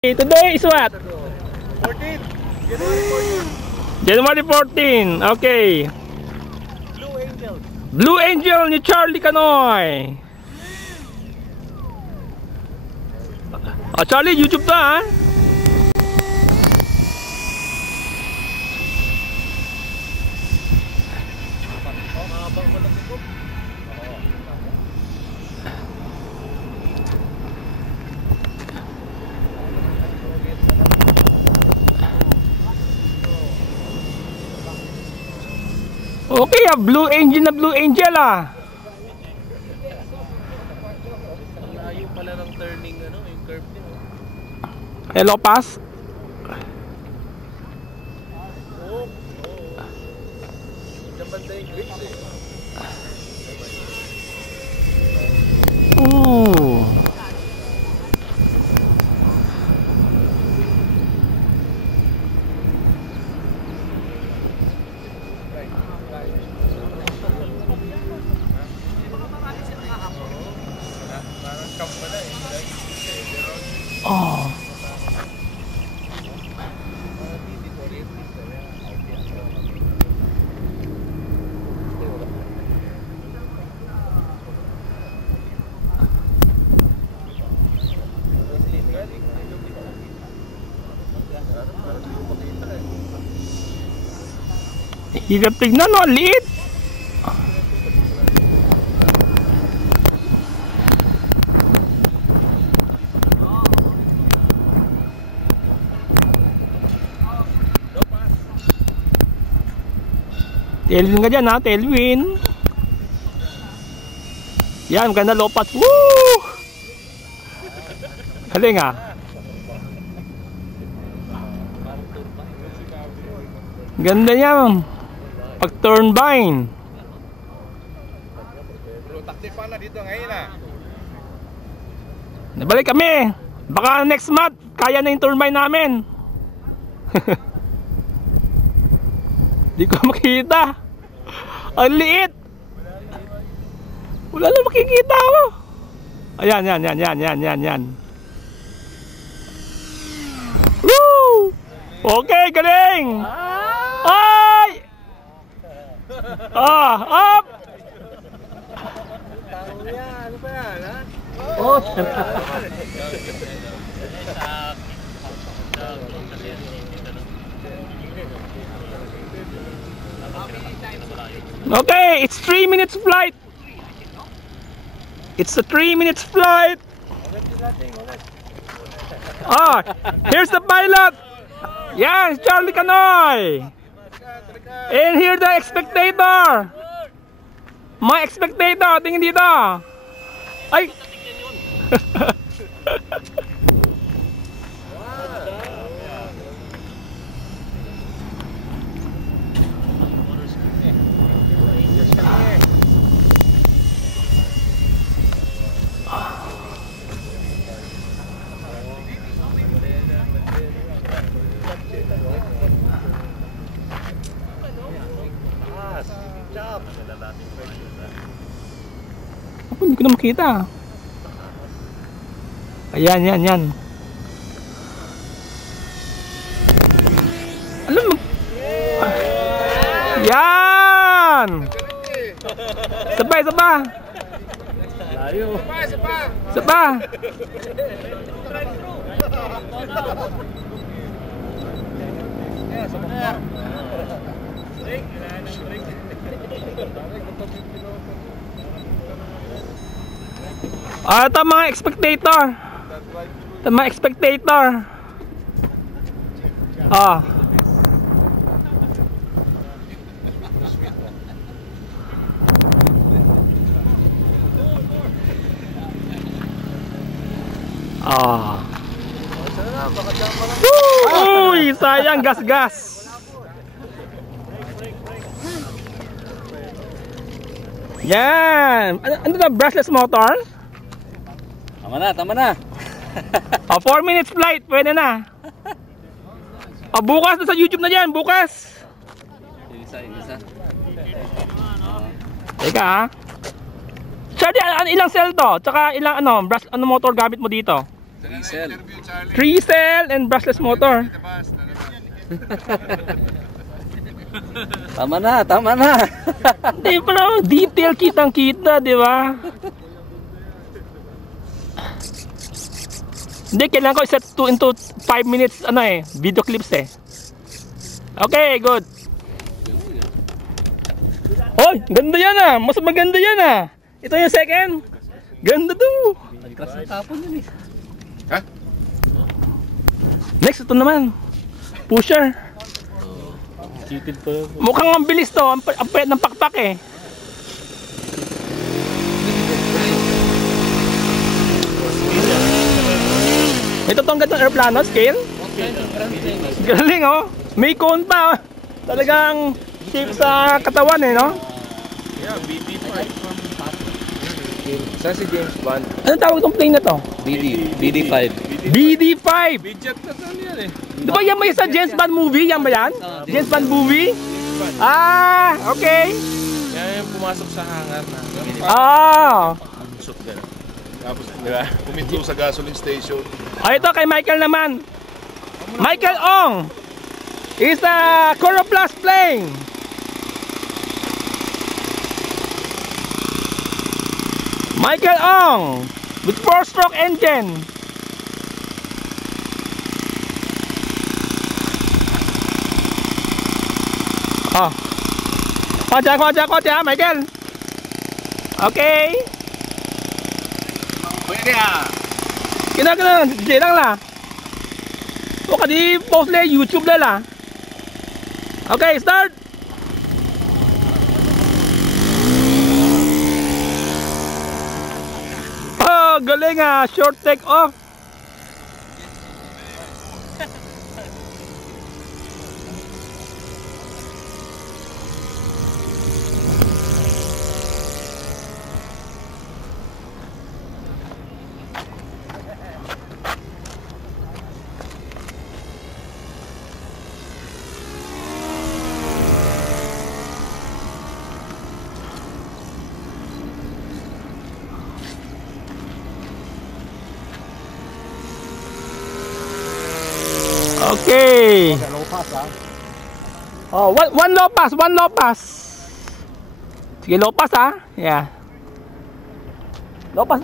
Today is what? 14. January 14. January 14. Okay. Blue Angel. Blue Angel ni Charlie Canoy. Charlie, YouTube na ha? Okay Blue Angel na Blue Angel ah. Layo pala ng turning yung curve din. Hello pass. Diyan banda yung grade Ooh. Oh. Hirap tignan no, liit. Tailwind ka dyan ha, tailwind. Yan, maganda lopat. Woo! Haling ha. Ganda yan. Pag turbine. Taktik pa na dito ngayon ah. Nabalik kami. Baka next month, kaya na yung turbine namin. Di ko makita. Ang liit. Wala na makikita mo. Ayan, yan. Woo! Okay, galing. Ay! Up! Ano ba yan ha? Oh, okay, it's 3 minutes flight. It's a 3 minutes flight. Here's the pilot. Yes, Charlie Canoy. And here the spectator. My spectator, tingin dito. Ay. Ako, hindi ko na makita. Ayan, yan. Alam mo. Yan! Sabay. Layo. Sapa. Ito mga spectator. Uy, sayang gas. Yan. Ano na, brushless motor? Tama na. 4 minutes flight, pwede na. Bukas na sa YouTube na yan, bukas. Isa. Teka ha. Charlie, ilang cell to? Tsaka ilang brush, motor gamit mo dito? Diesel. Three-cell and brushless motor. Tama na, tama na. Di bro, detail kitang-kita, di ba? Hindi, kailangan ko isa 2 into 5 minutes ano eh, video clips eh. Okay, good. Hoy, ganda yan ah. Mas maganda yan ah. Ito yung second. Ganda to. Nagkras ng tapon yun eh. Ha? Next, ito naman. Pusher. Kitid pa. Mukhang ang bilis to. Ang payat ng pakpak eh. Ito tong ganda aeroplano scale. Galing oh. May cone pa oh. Talagang shape sa katawan eh no. Yeah, BD5. Saan si James Bond? Anong tawag tong plane na to? BD5. BD5. Midget na to yan eh. Di ba yan may sa James Bond movie? Yan ba yan? James Bond movie? Ah, okay. Yan yung pumasok sa hangar na. Ah. Shoot gano'n. Tapos, pumitlo sa gasoline station. Ah, ito kay Michael naman. Michael Ong is a Coroplast plane. Michael Ong with 4-stroke engine. Oh. Ko cha, Michael. Okay. Pwede ah! Kina lang lah. O kadi post le YouTube le lah. Okay, start. Oh, galing ah, short take off. Okay. Oh, one low pass. Sige, low pass ah. Yeah. Low pass.